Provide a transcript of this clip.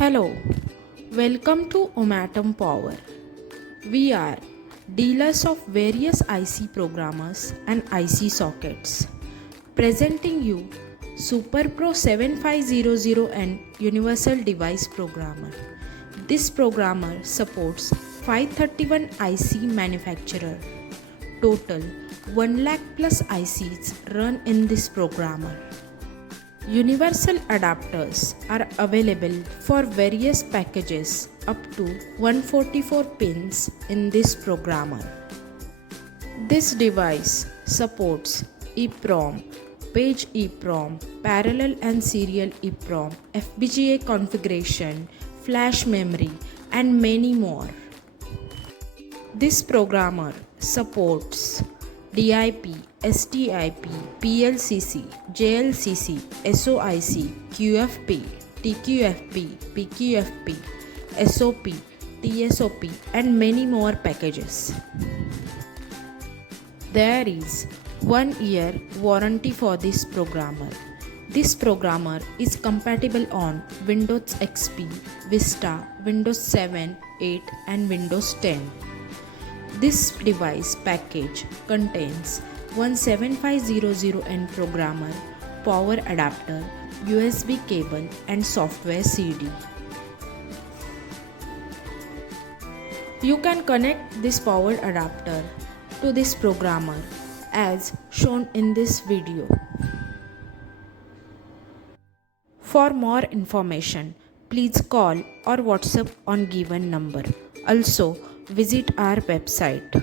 Hello, welcome to Omatom Power. We are dealers of various IC programmers and IC sockets, presenting you SuperPro 7500 and Universal Device Programmer. This programmer supports 531 IC manufacturer. Total 1 lakh plus ICs run in this programmer. Universal adapters are available for various packages up to 144 pins in this programmer. This device supports EEPROM, page EEPROM, parallel and serial EEPROM, FPGA configuration, flash memory, and many more. This programmer supports DIP, STIP, PLCC, JLCC, SOIC, QFP, TQFP, PQFP, SOP, TSOP, and many more packages. There is 1 year warranty for this programmer. This programmer is compatible on Windows XP, Vista, Windows 7, 8, and Windows 10. This device package contains one 7500N programmer, power adapter, USB cable, and software CD. You can connect this power adapter to this programmer as shown in this video. For more information, please call or WhatsApp on given number. Also, visit our website.